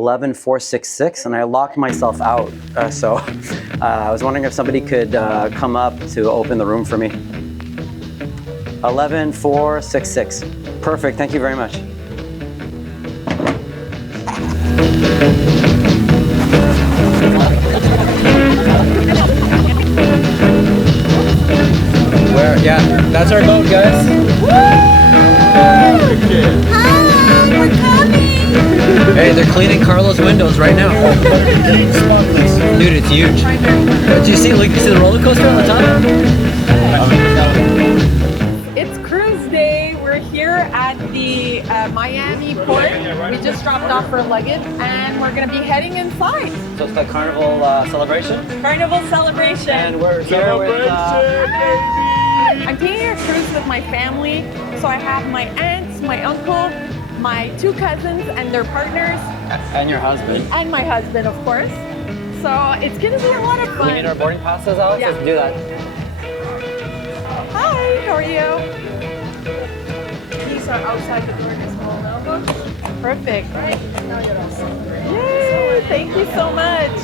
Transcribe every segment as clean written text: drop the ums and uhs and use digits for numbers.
11466, and I locked myself out. So I was wondering if somebody could come up to open the room for me. 11466. Perfect, thank you very much. Yeah, that's our boat, guys. Hi, we're coming. Hey, they're cleaning Carlo's windows right now. Dude, it's huge. Do you see? Like, you see the roller coaster on the top? It's cruise day. We're here at the Miami port. We just dropped off our luggage, and we're gonna be heading inside. So it's the Carnival Celebration. Carnival Celebration. And we're here with. I'm taking a cruise with my family, so I have my aunts, my uncle, my 2 cousins and their partners. And your husband. And my husband, of course. So it's gonna be a lot of fun. We need our boarding passes, Alex? Yeah. Let's do that. Hi, how are you? These are outside the door, just roll over. Perfect. Yay, thank you so much.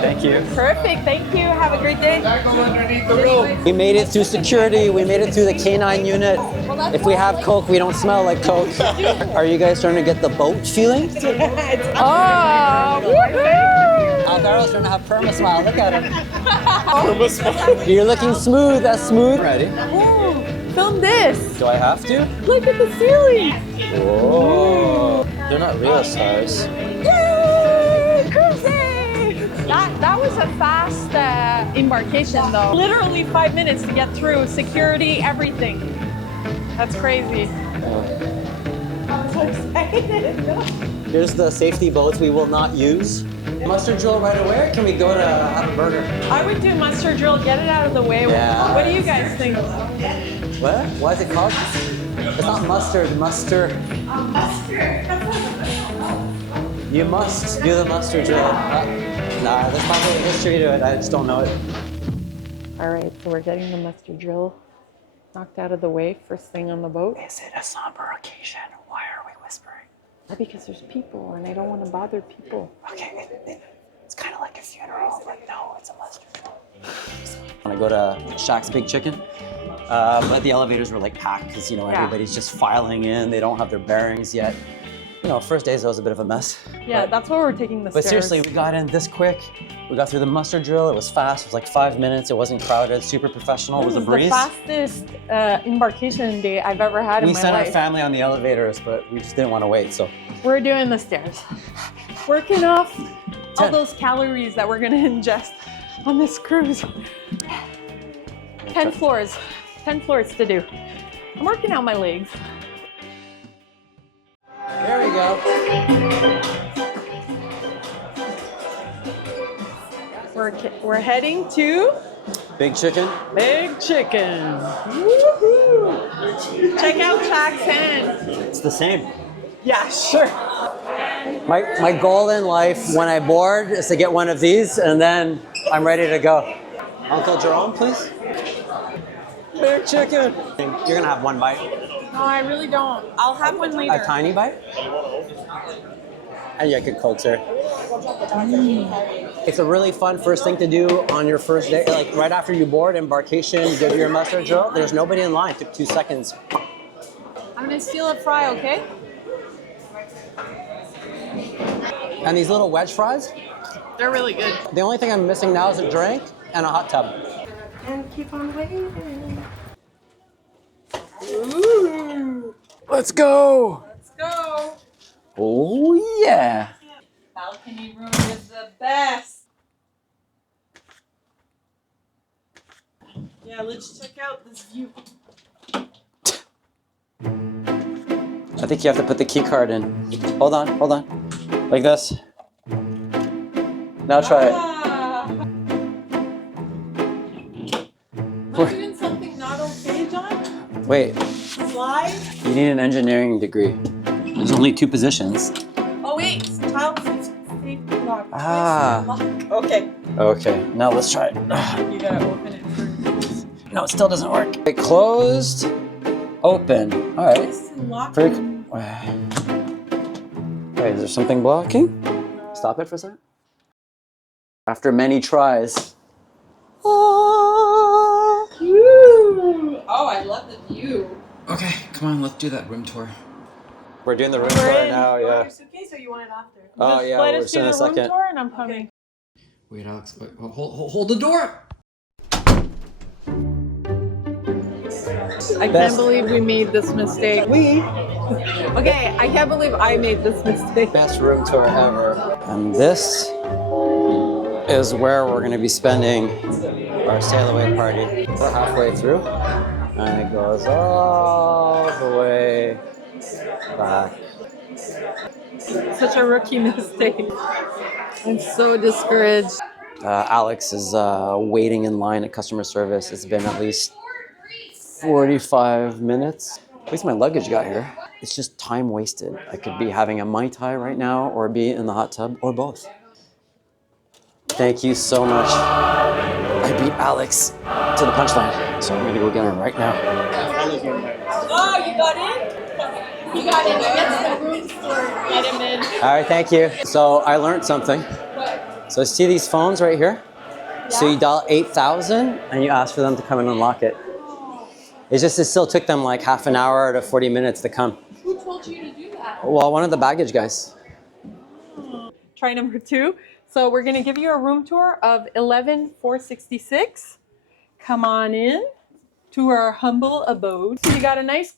Thank you. Perfect, thank you. Have a great day. We made it through security. We made it through the K9 unit. If we have Coke, we don't smell like Coke. Are you guys starting to get the boat feeling? Oh, woohoo! Alvaro's trying to have perma smile. Look at him. You're looking smooth. That's smooth. Ready? Oh, film this. Do I have to? Look at the ceiling. Whoa. They're not real stars. Yay! Cruising! That was a fast embarkation though. Literally 5 minutes to get through security, everything. That's crazy. I'm so excited. Here's the safety boats we will not use. Mustard drill right away, or can we go to have a burger? I would do mustard drill, get it out of the way. Yeah. What do you guys think? What? Why is it called? It's not mustard, muster. Mustard. You must do the mustard drill. Nah, there's probably a history to it. I just don't know it. All right, so we're getting the mustard drill knocked out of the way first thing on the boat. Is it a somber occasion? Why are we whispering? Because there's people and I don't want to bother people. Okay, it's kind of like a funeral, but no, it's a mustard drill. When I go to Shaq's Big Chicken, but the elevators were like packed because, you know, everybody's just filing in. They don't have their bearings yet. You know, first days, that was a bit of a mess. Yeah, that's why we're taking the stairs. But seriously, we got in this quick. We got through the mustard drill. It was fast. It was like 5 minutes. It wasn't crowded. Super professional. It was a breeze. This is the fastest embarkation day I've ever had in my life. We sent our family on the elevators, but we just didn't want to wait, so. We're doing the stairs. Working off all those calories that we're gonna ingest on this cruise. 10 floors. 10 floors to do. I'm working out my legs. There we go. We're heading to Big Chicken. Big Chicken. Woohoo! Check out Shaq's hand. It's the same. Yeah, sure. My goal in life when I board is to get one of these, and then I'm ready to go. Uncle Jerome, please. Big Chicken. You're gonna have one bite. No, I really don't. I'll have one later. A tiny bite? And yeah, good Coke, sir. It's a really fun first thing to do on your first day. Like right after you board, embarkation, you give your mustard drill. There's nobody in line. It took 2 seconds. I'm gonna steal a fry, okay? And these little wedge fries, They're really good. the only thing I'm missing now is a drink and a hot tub. And keep on waiting. Ooh. Let's go. Let's go. Oh yeah. Balcony room is the best. Yeah, let's check out this view. I think you have to put the key card in. Hold on. Like this. Now try it. Am I doing something not okay, John? Wait, Slide? you need an engineering degree. There's only 2 positions. Oh wait, child safety lock. Ah. Lock. Okay. Okay, now let's try it. You gotta open it first. No, it still doesn't work. It closed, open. All right. It's locked. Very Wait, is there something blocking? Stop it for a second. After many tries. Oh, I love the view. Okay, come on, let's do that room tour. We're doing the room tour now, You want yeah. your suitcase or you want it after? Oh, yeah, let we're us do in a the room second. tour and I'm coming. Wait, Alex, wait, hold the door! I can't believe we made this mistake. Okay, I can't believe I made this mistake. Best room tour ever. And this is where we're gonna be spending our sail away party. We're halfway through, and it goes all the way back. Such a rookie mistake. I'm so discouraged. Alex is waiting in line at customer service. It's been at least 45 minutes. At least my luggage got here. It's just time wasted. I could be having a Mai Tai right now or be in the hot tub or both. Thank you so much. I beat Alex to the punchline, so I'm gonna go get her right now. Oh, you got in? You got in. Get the room tour. Get him in. All right, thank you. So I learned something. So see these phones right here? Yeah. So you dial 8,000 and you ask for them to come and unlock it. It's just, it still took them like half an hour to 40 minutes to come. Who told you to do that? Well, one of the baggage guys. Try number 2. So we're gonna give you a room tour of 11466. Come on in to our humble abode. So you got a nice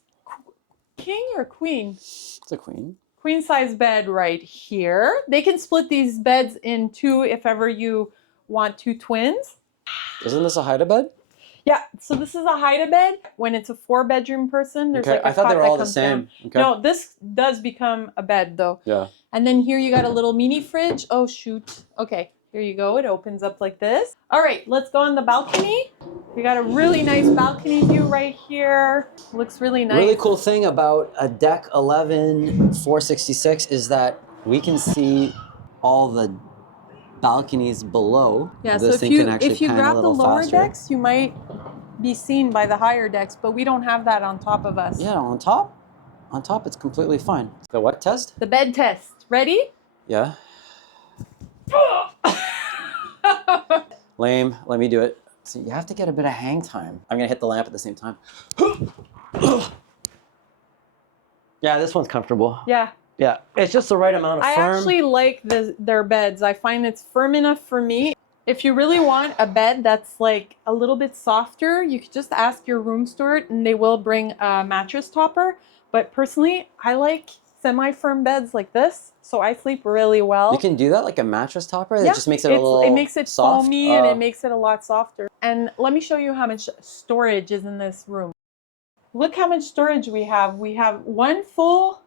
king or queen? It's a queen. Queen size bed right here. They can split these beds in 2 if ever you want 2 twins. Isn't this a hide-a-bed? Yeah, so this is a hide-a-bed. When it's a 4-bedroom person, there's like a I thought cot they were that all the comes same. down. Okay. No, this does become a bed though. Yeah. And then here you got a little mini fridge. Oh shoot. Okay, here you go. It opens up like this. All right, let's go on the balcony. We got a really nice balcony view right here. Looks really nice. Really cool thing about a deck 11466 is that we can see all the balconies below. Yeah, This so thing can actually if you pan a grab the little lower faster. decks, you might be seen by the higher decks, but we don't have that on top of us. Yeah, on top it's completely fine. The what test? The bed test. Ready? Yeah. Lame. Let me do it. So you have to get a bit of hang time. I'm gonna hit the lamp at the same time. Yeah, this one's comfortable. Yeah. Yeah, it's just the right amount of I firm. actually like their beds. I find it's firm enough for me. If you really want a bed that's like a little bit softer, you could just ask your room steward and they will bring a mattress topper. But personally, I like semi-firm beds like this, so I sleep really well. You can do that like a mattress topper? Yeah, It just makes it a little it makes it soft? foamy and it makes it a lot softer. And let me show you how much storage is in this room. Look how much storage we have. We have one full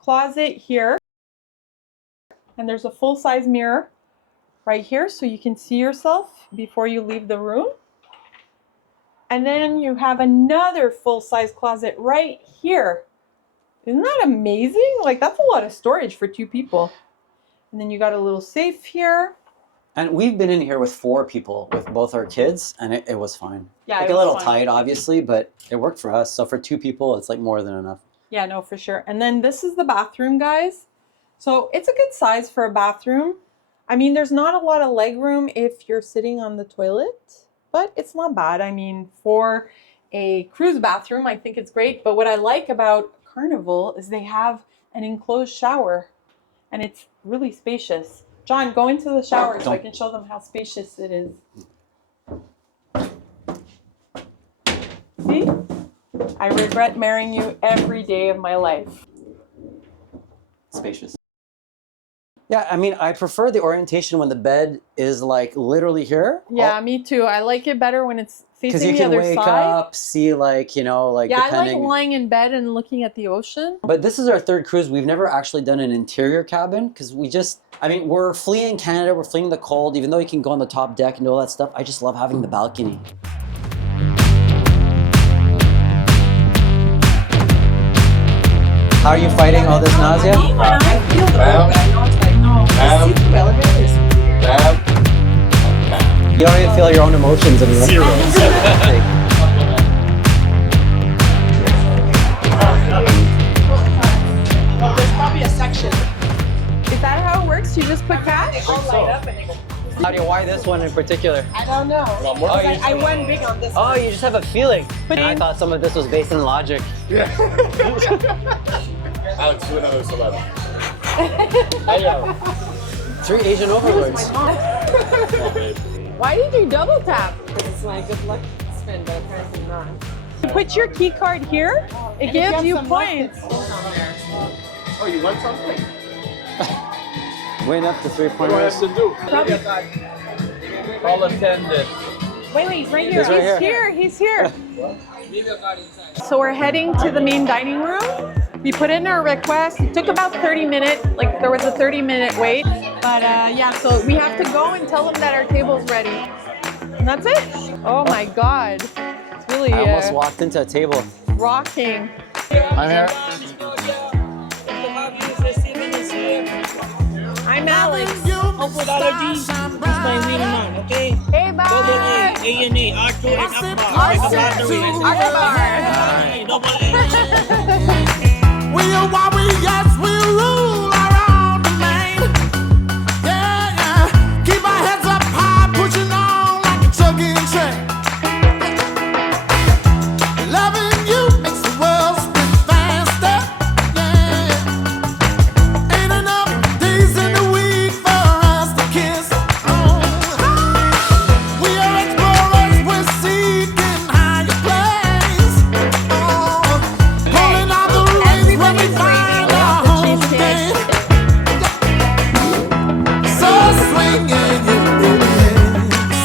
closet here, and there's a full-size mirror right here so you can see yourself before you leave the room. And then you have another full-size closet right here. Isn't that amazing? Like, that's a lot of storage for 2 people. And then you got a little safe here. And we've been in here with 4 people with both our kids, and it was fine. Yeah, like it a was little fine. tight, obviously, but it worked for us. So for 2 people, it's like more than enough. Yeah, no, for sure. And then this is the bathroom, guys. So it's a good size for a bathroom. I mean, there's not a lot of leg room if you're sitting on the toilet, but it's not bad. I mean, for a cruise bathroom, I think it's great. But what I like about Carnival is they have an enclosed shower, and it's really spacious. John, go into the shower so I can show them how spacious it is. See? I regret marrying you every day of my life. Spacious. Yeah, I mean, I prefer the orientation when the bed is like literally here. Yeah, me too. I like it better when it's Because facing you the can other wake side. up, see like, you know, like Yeah, depending. I like lying in bed and looking at the ocean. But this is our 3rd cruise. We've never actually done an interior cabin because we're fleeing Canada, we're fleeing the cold, even though you can go on the top deck and do all that stuff. I just love having the balcony. How are you fighting all this nausea? I feel the boat, but I know it's like, no. The seat elevator is weird. You don't even feel your own emotions anymore. Zero. Well, there's probably a section Is that how it works? You just put cash? All light up and they go. Nadia, why this one in particular? I don't know. I went big on this. Oh, you just have a feeling. And I thought some of this was based in logic. Alex, do another celeb. Hey, yo. 3 Asian overlords. Why did you double tap? Because it's my good luck spin, but apparently not. You put your key card here, it gives you points. Oh, you want something? Went up to 3 What do I have pointers. to do? Call attendant. Wait, he's right here. He's right here. He's here. So we're heading to the main dining room. We put in our request. It took about 30 minutes. Like there was a 30-minute wait. But yeah, so we have to go and tell them that our table's ready. And that's it. Oh my God. It's really I almost walked into a table. rocking. I'm here. I'm Alex. Hope with allergies, use my wing man, okay? Hey, bye. Double A&E, R2 and Akbar. Double A. We are warriors, we rule around the land. Yeah, yeah. Keep our heads up high, pushing on like a chugging train. Loving you makes the world spin faster. Yeah. Ain't enough days in the week for us to kiss. Oh. We are explorers, we're seeking higher places. Oh. Pulling out the reins when we find our home again. So swinging,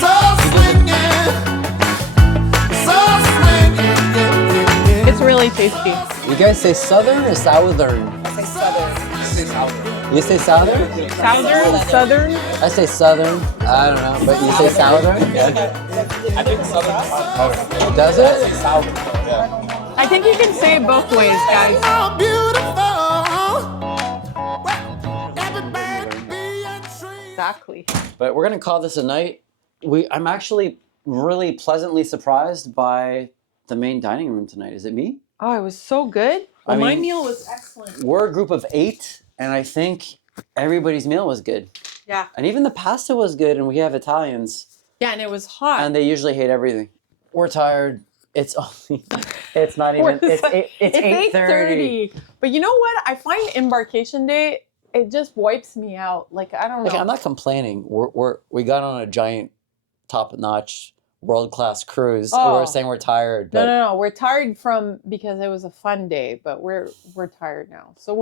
so swinging, so swinging. It's really tasty. You guys say southern or southern? I say southern. You say southern? Southern? I say southern. I don't know, but you say southern? I think southern. Does it? Southern. I think you can say it both ways, guys. Oh, beautiful. Everybody be a tree. Exactly. But we're gonna call this a night. I'm actually really pleasantly surprised by the main dining room tonight. Is it me? Oh, it was so good. I My mean- meal was excellent. We're a group of 8, and I think everybody's meal was good. Yeah. And even the pasta was good, and we have Italians, Yeah, and it was hot. and they usually hate everything. We're tired. It's only, it's not even, it's 8:30. But you know what? I find Embarkation Day, it just wipes me out. Like, I don't know. Like, I'm not complaining. We got on a giant, top-notch, world-class cruise. Oh. We're saying we're tired, but No. We're tired because it was a fun day, but we're tired now. So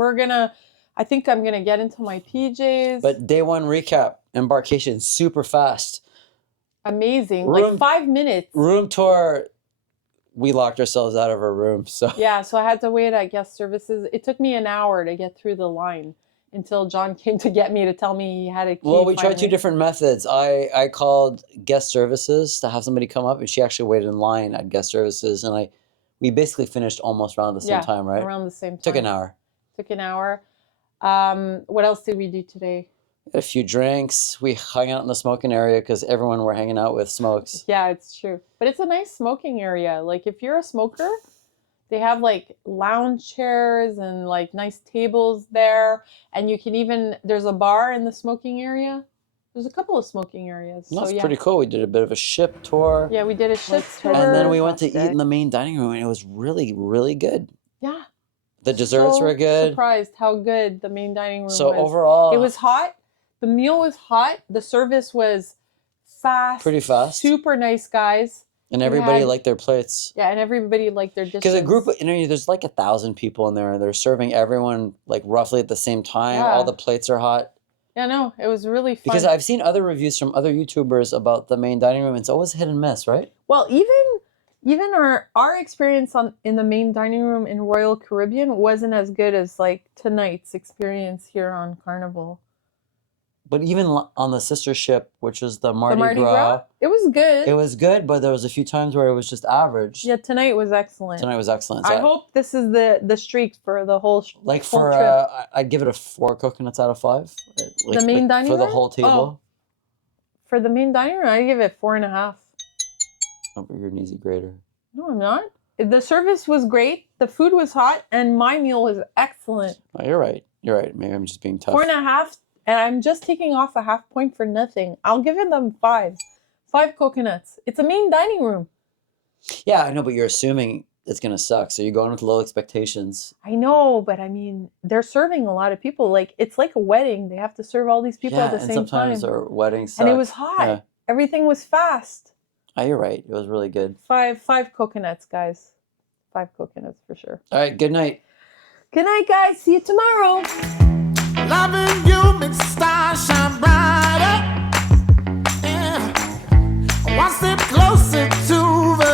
I think I'm gonna get into my PJs. But day 1 recap, Embarkation, super fast. Amazing. Room- Like 5 minutes. Room tour, we locked ourselves out of our room, so. Yeah, so I had to wait at guest services. It took me an hour to get through the line until John came to get me to tell me he had a key. Well, we tried 2 finally. different methods. I called guest services to have somebody come up, and she actually waited in line at guest services, and we basically finished almost around the same time, right? Around the same time. Took an hour. Took an hour. What else did we do today? Had a few drinks. We hung out in the smoking area because everyone we're hanging out with smokes. Yeah, it's true. But it's a nice smoking area. Like if you're a smoker, they have like lounge chairs and like nice tables there. And you can there's a bar in the smoking area. There's a couple of smoking areas. That's so, yeah. pretty cool. We did a bit of a ship tour. Yeah, we did a ship tour. And then we went to eat in the main dining room, and it was really, really good. Yeah. The desserts So were good. Surprised how good the main dining room So was. overall, It was hot. The meal was hot. The service was fast. pretty fast. Super nice guys. And everybody had- liked their plates. Yeah, and everybody liked their dishes. Because a group of, there's like 1,000 people in there. They're serving everyone like roughly at the same time. Yeah. All the plates are hot. Yeah, no, it was really fun. Because I've seen other reviews from other YouTubers about the main dining room. It's always hit and miss, right? Well, even our experience in the main dining room in Royal Caribbean wasn't as good as like tonight's experience here on Carnival. But even on the sister ship, which is the The Mardi Gras, it was good. it was good, but there was a few times where it was just average. Yeah, tonight was excellent. Tonight was excellent. So I hope this is the streak for the whole like whole for trip. I'd give it a 4 coconuts out of 5. Like, The main dining for the room? whole table. For the main dining room, I give it 4.5. Oh, you're an easy grader. No, I'm not. The service was great. The food was hot, and my meal was excellent. Oh, you're right. You're right. Maybe I'm just being tough. 4.5, and I'm just taking off a half point for nothing. I'll give them 5. 5 coconuts. It's a main dining room. Yeah, I know, but you're assuming it's gonna suck, so you're going with low expectations. I know, but I mean, they're serving a lot of people. Like, it's like a wedding. They have to serve all these people at the and same time. sometimes our weddings suck. And it was hot. Yeah. Everything was fast. Oh, you're right. It was really good. 5 coconuts, guys. 5 coconuts for sure. All right, good night. Good night, guys. See you tomorrow. Loving you makes the stars shine brighter. Yeah. One step closer to the